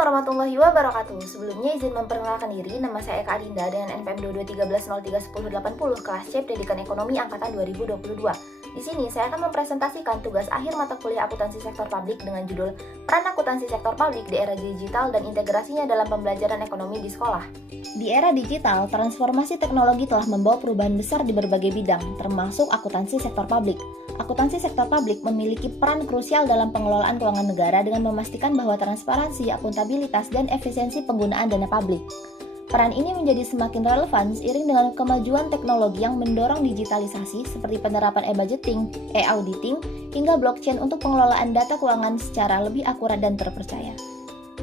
warahmatullahi wabarakatuh. Sebelumnya izin memperkenalkan diri, nama saya Eka Adinda dengan NPM 2213031080 kelas C Pendidikan Ekonomi angkatan 2022. Di sini saya akan mempresentasikan tugas akhir mata kuliah akuntansi sektor publik dengan judul Peran Akuntansi Sektor Publik di Era Digital dan Integrasinya dalam Pembelajaran Ekonomi di Sekolah. Di era digital, transformasi teknologi telah membawa perubahan besar di berbagai bidang, termasuk akuntansi sektor publik. Akuntansi sektor publik memiliki peran krusial dalam pengelolaan keuangan negara dengan memastikan bahwa transparansi, akuntabilitas, dan efisiensi penggunaan dana publik. Peran ini menjadi semakin relevan seiring dengan kemajuan teknologi yang mendorong digitalisasi seperti penerapan e-budgeting, e-auditing, hingga blockchain untuk pengelolaan data keuangan secara lebih akurat dan terpercaya.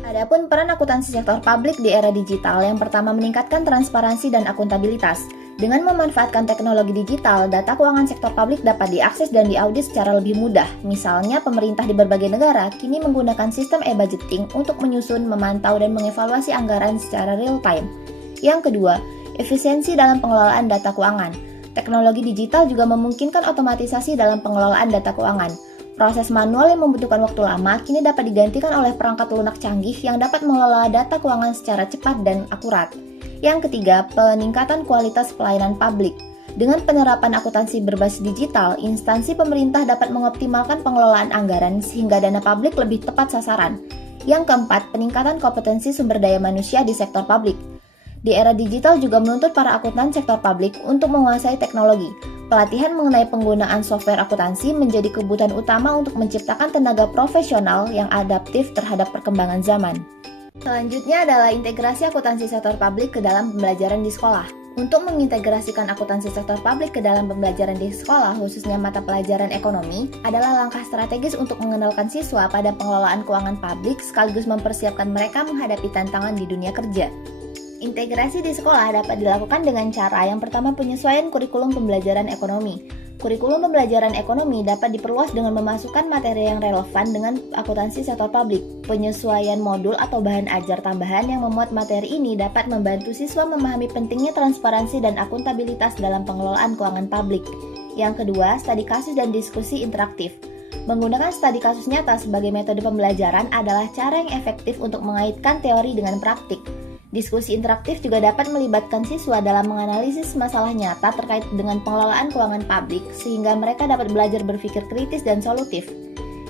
Adapun peran akuntansi sektor publik di era digital, yang pertama meningkatkan transparansi dan akuntabilitas. Dengan memanfaatkan teknologi digital, data keuangan sektor publik dapat diakses dan diaudit secara lebih mudah. Misalnya, pemerintah di berbagai negara kini menggunakan sistem e-budgeting untuk menyusun, memantau, dan mengevaluasi anggaran secara real-time. Yang kedua, efisiensi dalam pengelolaan data keuangan. Teknologi digital juga memungkinkan otomatisasi dalam pengelolaan data keuangan. Proses manual yang membutuhkan waktu lama kini dapat digantikan oleh perangkat lunak canggih yang dapat mengelola data keuangan secara cepat dan akurat. Yang ketiga, peningkatan kualitas pelayanan publik. Dengan penerapan akuntansi berbasis digital, instansi pemerintah dapat mengoptimalkan pengelolaan anggaran sehingga dana publik lebih tepat sasaran. Yang keempat, peningkatan kompetensi sumber daya manusia di sektor publik. Di era digital juga menuntut para akuntan sektor publik untuk menguasai teknologi. Pelatihan mengenai penggunaan software akuntansi menjadi kebutuhan utama untuk menciptakan tenaga profesional yang adaptif terhadap perkembangan zaman. Selanjutnya adalah integrasi akuntansi sektor publik ke dalam pembelajaran di sekolah. Untuk mengintegrasikan akuntansi sektor publik ke dalam pembelajaran di sekolah, khususnya mata pelajaran ekonomi, adalah langkah strategis untuk mengenalkan siswa pada pengelolaan keuangan publik sekaligus mempersiapkan mereka menghadapi tantangan di dunia kerja. Integrasi di sekolah dapat dilakukan dengan cara yang pertama penyesuaian kurikulum pembelajaran ekonomi. Kurikulum pembelajaran ekonomi dapat diperluas dengan memasukkan materi yang relevan dengan akuntansi sektor publik. Penyesuaian modul atau bahan ajar tambahan yang memuat materi ini dapat membantu siswa memahami pentingnya transparansi dan akuntabilitas dalam pengelolaan keuangan publik. Yang kedua, studi kasus dan diskusi interaktif. Menggunakan studi kasus nyata sebagai metode pembelajaran adalah cara yang efektif untuk mengaitkan teori dengan praktik. Diskusi interaktif juga dapat melibatkan siswa dalam menganalisis masalah nyata terkait dengan pengelolaan keuangan publik sehingga mereka dapat belajar berpikir kritis dan solutif.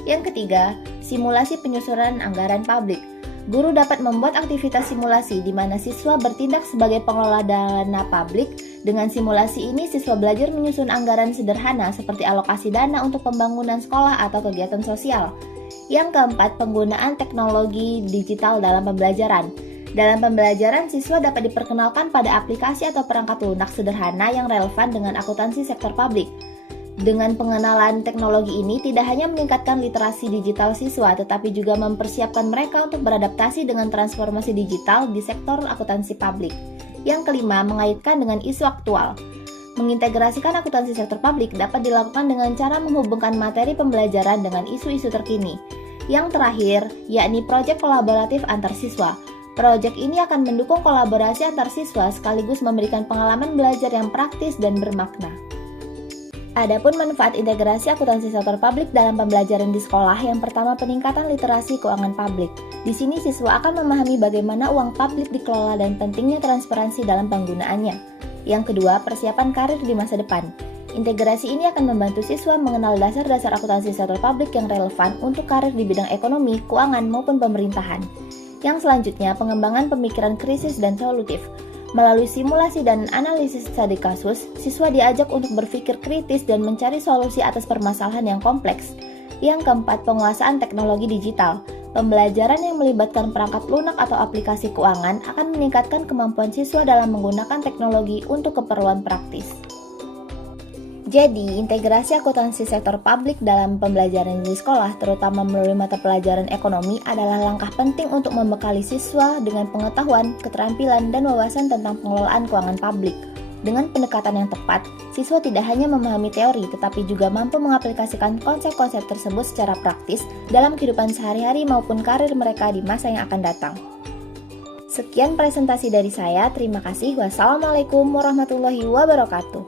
Yang ketiga, simulasi penyusunan anggaran publik. Guru dapat membuat aktivitas simulasi di mana siswa bertindak sebagai pengelola dana publik. Dengan simulasi ini, siswa belajar menyusun anggaran sederhana seperti alokasi dana untuk pembangunan sekolah atau kegiatan sosial. Yang keempat, penggunaan teknologi digital dalam pembelajaran. Dalam pembelajaran, siswa dapat diperkenalkan pada aplikasi atau perangkat lunak sederhana yang relevan dengan akuntansi sektor publik. Dengan pengenalan teknologi ini, tidak hanya meningkatkan literasi digital siswa, tetapi juga mempersiapkan mereka untuk beradaptasi dengan transformasi digital di sektor akuntansi publik. Yang kelima, mengaitkan dengan isu aktual. Mengintegrasikan akuntansi sektor publik dapat dilakukan dengan cara menghubungkan materi pembelajaran dengan isu-isu terkini. Yang terakhir, yakni proyek kolaboratif antar siswa. Proyek ini akan mendukung kolaborasi antar siswa sekaligus memberikan pengalaman belajar yang praktis dan bermakna. Adapun manfaat integrasi akuntansi sektor publik dalam pembelajaran di sekolah, yang pertama peningkatan literasi keuangan publik. Di sini siswa akan memahami bagaimana uang publik dikelola dan pentingnya transparansi dalam penggunaannya. Yang kedua, persiapan karir di masa depan. Integrasi ini akan membantu siswa mengenal dasar-dasar akuntansi sektor publik yang relevan untuk karir di bidang ekonomi, keuangan maupun pemerintahan. Yang selanjutnya, pengembangan pemikiran kritis dan solutif. Melalui simulasi dan analisis studi kasus, siswa diajak untuk berpikir kritis dan mencari solusi atas permasalahan yang kompleks. Yang keempat, penguasaan teknologi digital. Pembelajaran yang melibatkan perangkat lunak atau aplikasi keuangan akan meningkatkan kemampuan siswa dalam menggunakan teknologi untuk keperluan praktis. Jadi, integrasi akuntansi sektor publik dalam pembelajaran di sekolah, terutama melalui mata pelajaran ekonomi, adalah langkah penting untuk membekali siswa dengan pengetahuan, keterampilan, dan wawasan tentang pengelolaan keuangan publik. Dengan pendekatan yang tepat, siswa tidak hanya memahami teori, tetapi juga mampu mengaplikasikan konsep-konsep tersebut secara praktis dalam kehidupan sehari-hari maupun karir mereka di masa yang akan datang. Sekian presentasi dari saya, terima kasih. Wassalamualaikum warahmatullahi wabarakatuh.